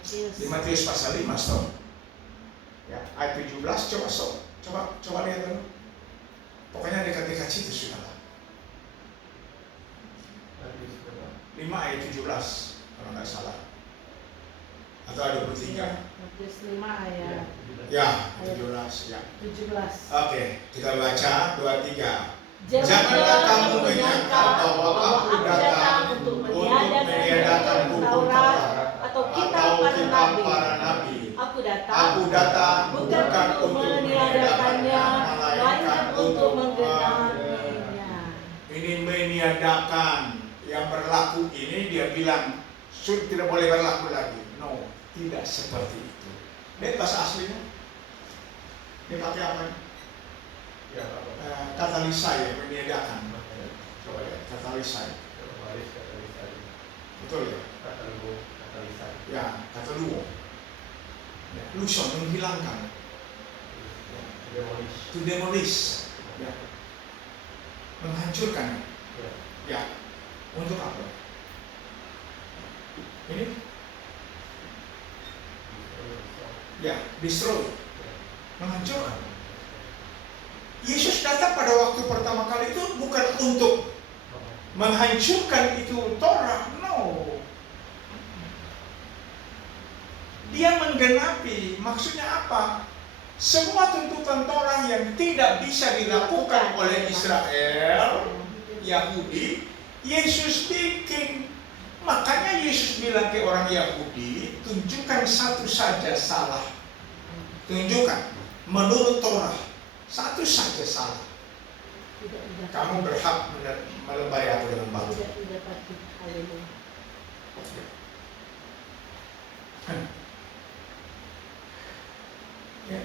Di Matius pasal 5, stop. Ya, ayat 17, coba lihat dulu. Pokoknya dekat-dekat situ sudah lah. 5 ayat 17 kalau nggak salah. Atau ada 23. Matius 5 ayat Ya, 17 ya. 17. Oke, kita baca 23. Janganlah kamu menyangka bahwa aku datang untuk meniadakan hukum Taurat atau kitab para nabi. Aku datang bukan untuk meniadakannya, melainkan untuk menggenapinya. Ini meniadakan yang berlaku ini, dia bilang sudah tidak boleh berlaku lagi. No, tidak seperti itu. Lihat bahasa aslinya. Ini pakai apa? Katalisa ya, meniadakan. Coba lihat, katalisa. Betul ya? Ya, kataluo. Ya, luson, menghilangkan. To demolish. Ya. Menghancurkan. Ya. Untuk apa? Ini? Ya, destroy. Menghancurkan. Yesus datang pada waktu pertama kali itu bukan untuk menghancurkan itu Torah, no. Dia menggenapi, maksudnya apa? Semua tuntutan Torah yang tidak bisa dilakukan oleh Israel, Yahudi, Yesus bikin. Makanya Yesus bilang ke orang Yahudi, tunjukkan satu saja salah. Tunjukkan, menurut Torah, satu saja salah. Kamu berhak melembahi aku dengan batu. Ya.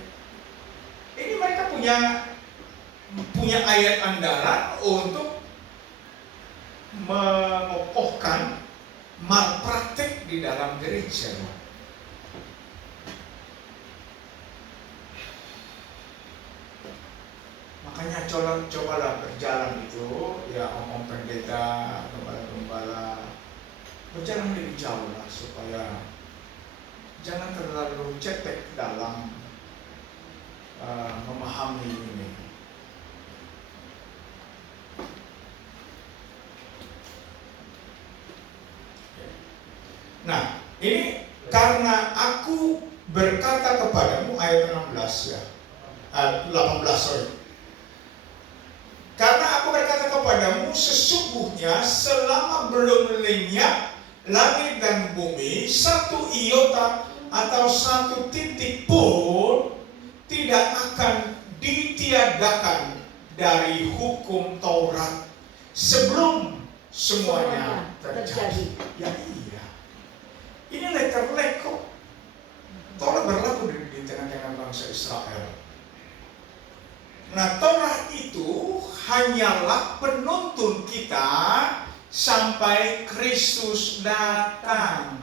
Ini mereka punya ayat andalan untuk mengokohkan malpraktek di dalam gereja. Makanya cobalah berjalan itu, ya om pendeta, gembala-gembala, berjalan lebih jauh lah supaya jangan terlalu cetek dalam memahami ini. Nah, ini karena aku berkata kepadamu, ayat 16 ya, 18 sorry. Karena aku berkata kepadamu, sesungguhnya selama belum lenyap langit dan bumi, satu iota atau satu titik pun tidak akan ditiadakan dari hukum Taurat sebelum semuanya terjadi. Ya iya. Ini letter-letter kok. Taurat berlaku di tengah-tengah bangsa Israel. Nah, Taurat itu hanyalah penuntun kita sampai Kristus datang.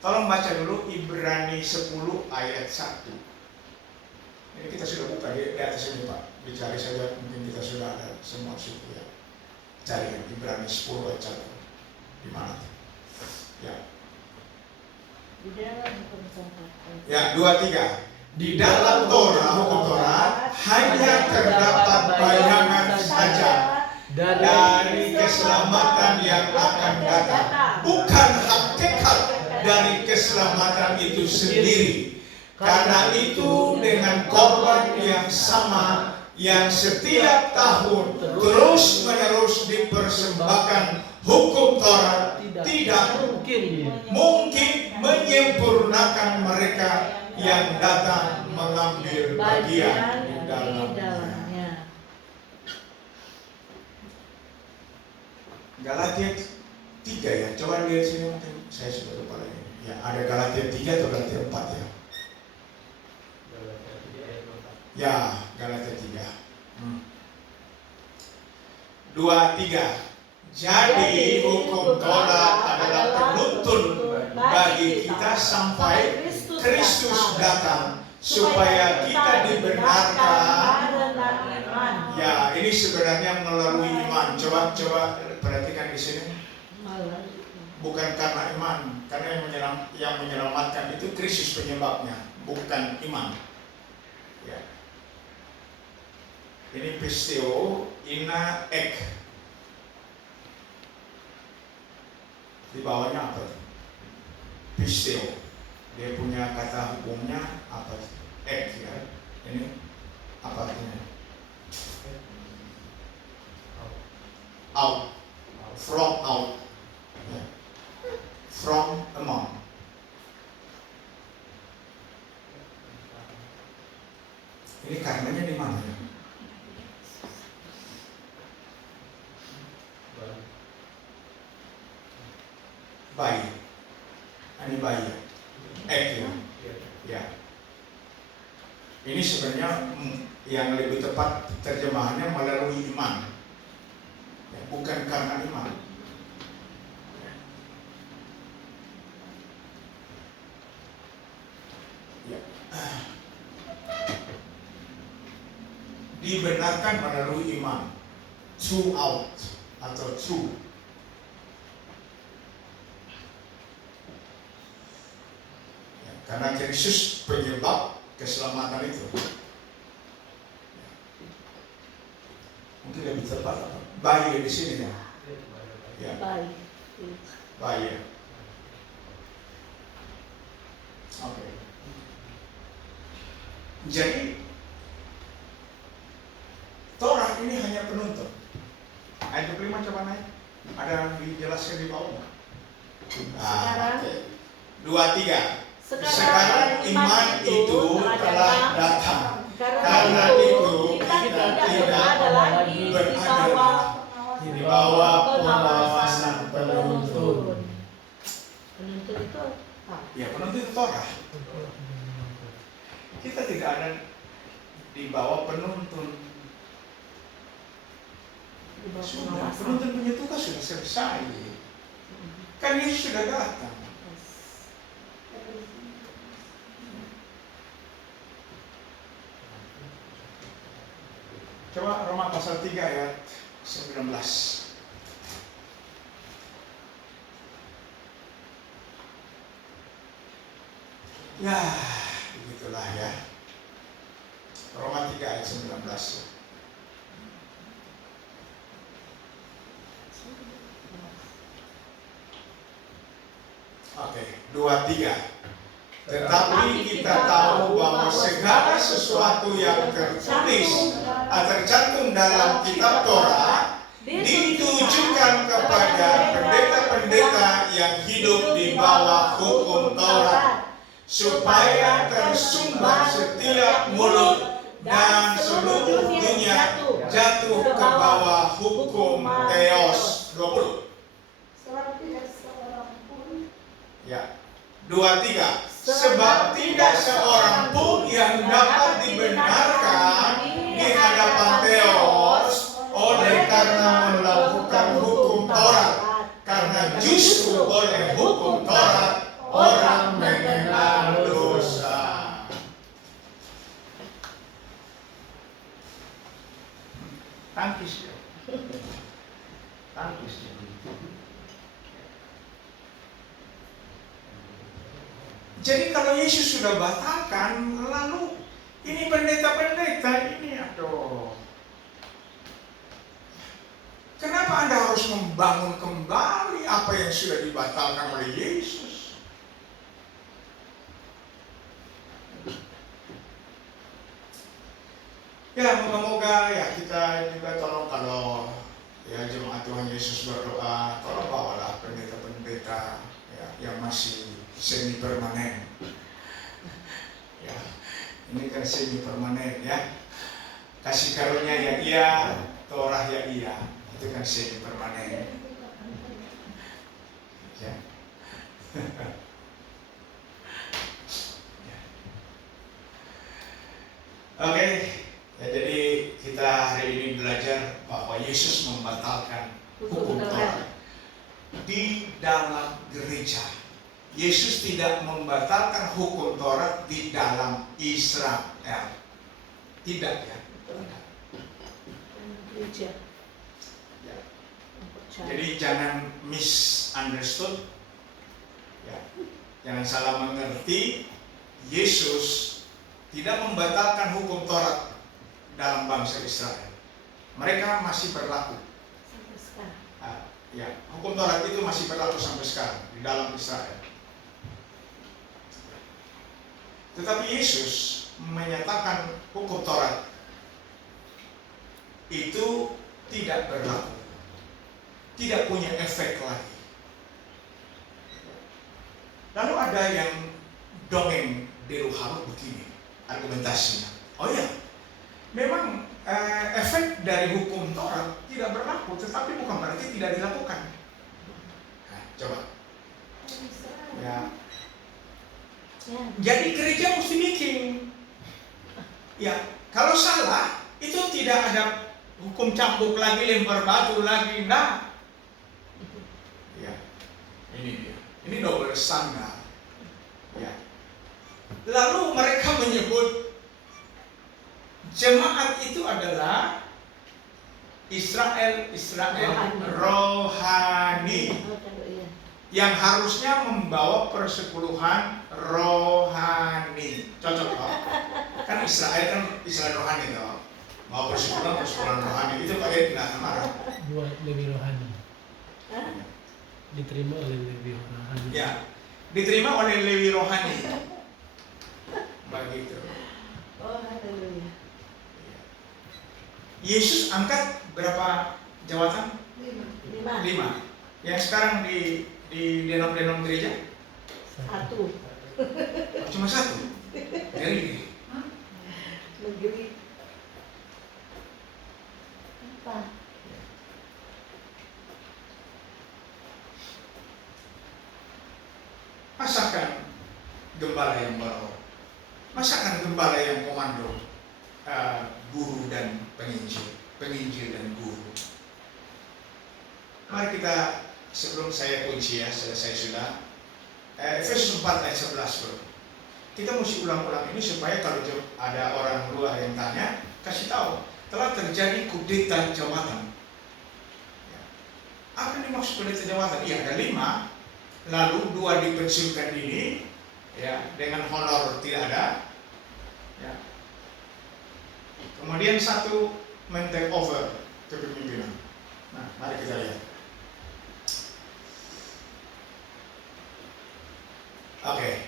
Tolong baca dulu Ibrani 10 ayat 1. Ini kita sudah buka di atas ini Pak. Dicari saja, mungkin kita sudah ada semua situ ya. Cari Ibrani 10 ayat 1. Di mana? Ya. Di dalam hukum Taurat. Ya, 2, 3. Di dalam Torah, hukum Torah hanya terdapat bayangan saja dari keselamatan yang akan datang, bukan hakikat dari keselamatan itu sendiri. Karena itu dengan korban yang sama yang setiap tahun terus-menerus dipersembahkan, hukum Taurat tidak mungkin menyempurnakan mereka yang datang mengambil bagian di dalamnya. Galatia 3 ya, coba lihat sini mungkin saya sudah lupa lagi. Ya, ada Galatia 3 atau Galatia 4 ya? Ya, Galatia 3. 2, 3. Jadi hukum Taurat adalah penuntun bagi kita sampai Kristus datang supaya kita dibenarkan. Ya, ini sebenarnya melalui iman. Coba perhatikan di sini. Bukan karena iman, karena yang menyelamatkan itu Kristus penyebabnya, bukan iman. Ya. Ini pisteo, ina, ek. Di bawahnya apa? Pisteo. Dia punya kata hukumnya apa? Ek ya. Ini apa artinya? Out. From out. Ya. From among. Ini karenanya di mana ya? Bayi. Ini bayi. Ya. Ya. Ini sebenarnya yang lebih tepat terjemahannya melalui iman. Ya, bukan karena iman. Ya. Dibenarkan melalui iman. Throughout atau through. Karena Kristus penyebab keselamatan itu. Mungkin lebih tepat apa? Bayi di sini ya. Ya. Bayi. Oke. Jadi Torah ini hanya penuntun. Ayat 25 coba naik. Ada yang dijelaskan di bawah. Sekarang 2, 3. Sekarang iman itu telah datang. Karena itu kita tidak berada lagi di bawah pengawasan penuntun. Penuntun itu apa? Ya, penuntun itu Torah. Kita tidak ada di bawah penuntun. Di bawah Sudah, pengawasan. penuntun punya tugas sudah selesai. Kan Yesus sudah datang. Coba Roma pasal 3 ayat 19. Ya, begitulah ya. Roma 3 ayat 19. Oke, 2-3. Tetapi kita tahu bahwa segala sesuatu yang tertulis tercantum dalam kitab Torah ditujukan kepada pendeta-pendeta yang hidup di bawah hukum Taurat, supaya tersumbat setiap mulut dan seluruh dunia jatuh ke bawah hukum Theos. 20. Ya. 2-3. Sebab tidak seorang pun yang dapat dibenarkan di hadapan Theos oleh karena melakukan hukum Taurat, karena justru oleh hukum Taurat orang mengenal dosa. Tangkis ya. Tangkis ya. Jadi kalau Yesus sudah batalkan, lalu ini pendeta-pendeta ini, aduh. Kenapa Anda harus membangun kembali apa yang sudah dibatalkan oleh Yesus? Ya, moga-moga ya kita juga tolong, kalau ya jemaat Tuhan Yesus berdoa, tolong bawalah pendeta-pendeta ya, yang masih semi permanen. Ya, ini kan semi permanen ya. Kasih karunia ya iya, Torah ya iya. Itu kan semi permanen. Ya. Oke, ya, jadi kita hari ini belajar bahwa Yesus membatalkan hukum Taurat di dalam gereja. Yesus tidak membatalkan hukum Taurat di dalam Israel. Tidak ya. Gereja. Ya. Jadi jangan misunderstood. Ya. Jangan salah mengerti. Yesus tidak membatalkan hukum Taurat dalam bangsa Israel. Mereka masih berlaku. Sampai sekarang. Ya, hukum Taurat itu masih berlaku sampai sekarang di dalam Israel. Tetapi Yesus menyatakan hukum Taurat itu tidak berlaku, tidak punya efek lagi. Lalu ada yang dongeng deru harut begini argumentasinya. Oh ya, memang efek dari hukum Taurat tidak berlaku, tetapi bukan berarti tidak dilakukan. Nah, coba. Ya. Jadi gereja mesti bikin. Ya, kalau salah itu tidak ada hukum cambuk lagi, lempar batu lagi, nah. Ya, ini dia. Ini double standar. Ya. Lalu mereka menyebut jemaat itu adalah Israel rohani. Yang harusnya membawa persepuluhan rohani. Cocok Pak? Kan Israel rohani toh. Bawa persepuluhan rohani. Itu Pak Edi tidak marah. Buat lebih rohani. Diterima oleh lebih rohani. Ya, diterima oleh Lewi rohani. Begitu. Oh, haleluya. Yesus angkat berapa jawatan? 5. 5. Yang sekarang di denom-denom gereja? 1. Cuma 1. Dari Negeri. Apa? Masakan gembala yang baru, masakan gembala yang komando, guru dan penginjil dan guru. Mari kita sebelum saya kunci ya, selesai sudah. Efesus 4 ayat 11 bro. Kita mesti ulang-ulang ini supaya kalau ada orang luar yang tanya, kasih tahu telah terjadi kudeta jawatan. Ya. Apa ini maksud kudeta jawatan? Iya, ada 5, lalu 2 dipensiunkan dini, ya, dengan honor tidak ada. Ya. Kemudian 1 men-take over kepemimpinan. Nah, mari kita lihat. Oke,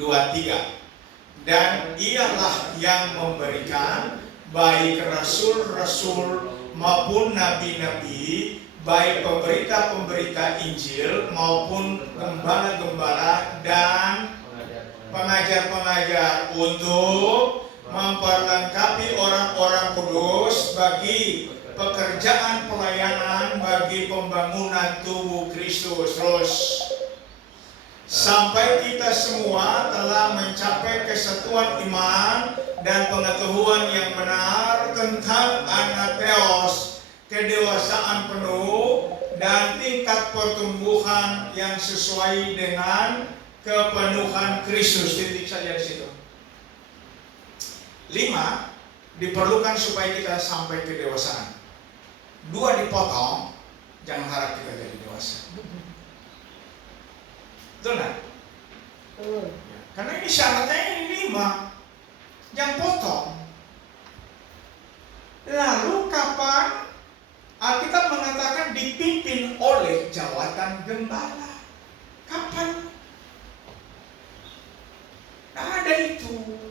2, 3. Dan ialah yang memberikan baik rasul-rasul maupun nabi-nabi, baik pemberita-pemberita Injil maupun gembala-gembala dan pengajar-pengajar untuk memperlengkapi orang-orang kudus bagi pekerjaan pelayanan, bagi pembangunan tubuh Kristus. Terus sampai kita semua telah mencapai kesatuan iman dan pengetahuan yang benar tentang anatheos, kedewasaan penuh dan tingkat pertumbuhan yang sesuai dengan kepenuhan Kristus. Titik saja di situ. 5, diperlukan supaya kita sampai kedewasaan. 2 dipotong, jangan harap kita jadi dewasa. Betul nggak? Betul. Karena ini syaratnya ini 5, jangan potong. Lalu kapan Alkitab mengatakan dipimpin oleh jawatan gembala? Kapan? Nah, ada itu.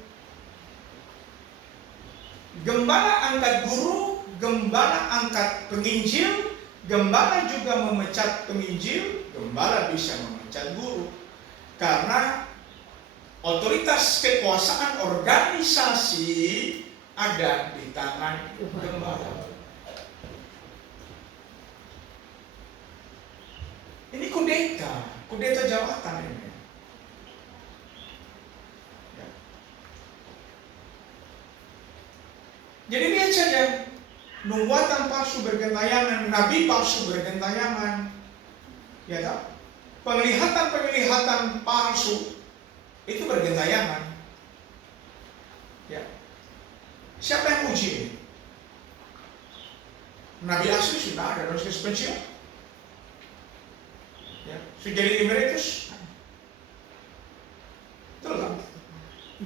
Gembala angkat guru, gembala angkat penginjil, gembala juga memecat penginjil, gembala bisa memecat guru. Karena otoritas kekuasaan organisasi ada di tangan gembala. Ini kudeta jawatan ini. Ya. Jadi lihat saja, nubuatan palsu bergentayangan, nabi palsu bergentayangan, ya tak? Penglihatan palsu itu bergentayangan. Ya. Siapa yang uji ini? Nabi asli sudah ada dalam suspension. Ya, sudah jadi emeritus. Betul kan?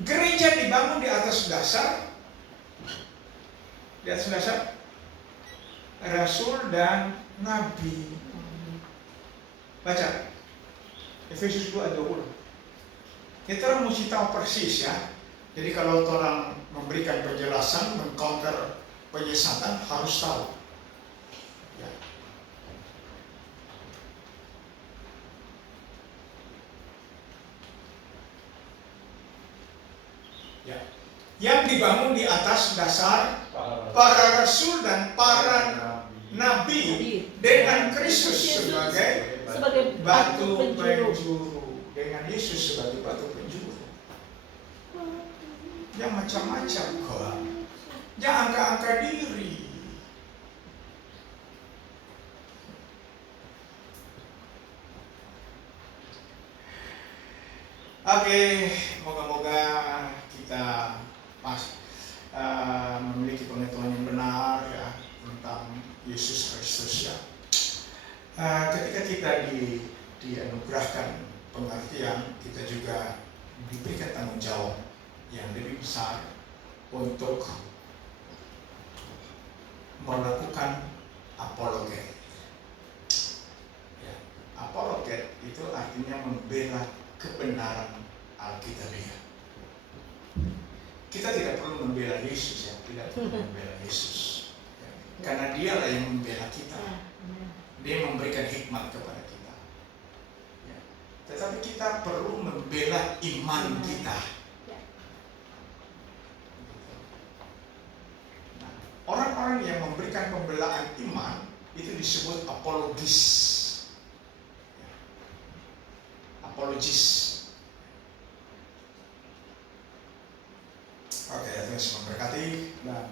Gereja dibangun di atas dasar rasul dan nabi. Baca Efesus 2 ayat 20. Kita mesti tahu persis ya. Jadi kalau orang memberikan penjelasan, mengcounter penyesatan, harus tahu. Ya. Ya. Yang dibangun di atas dasar para rasul dan para nabi dengan Kristus sebagai batu penjuru, dengan Yesus sebagai batu penjuru. Yang macam-macam kok. Jangan angka-angka diri. Oke, moga-moga kita memiliki pengetahuan yang benar ya tentang Yesus Kristus ya. Ketika kita dianugerahkan pengertian, kita juga diberikan tanggung jawab yang lebih besar untuk melakukan apologet. Ya, apologet itu artinya membela kebenaran Alkitabiah. Kita tidak perlu membela Yesus ya, tidak perlu membela Yesus. Ya, karena Dialah yang membela kita. Dia memberikan hikmat kepada kita. Ya. Tetapi kita perlu membela iman kita. Nah, orang-orang yang memberikan pembelaan iman itu disebut apologis. Ya. Apologis. Oke, Tuhan memberkati dan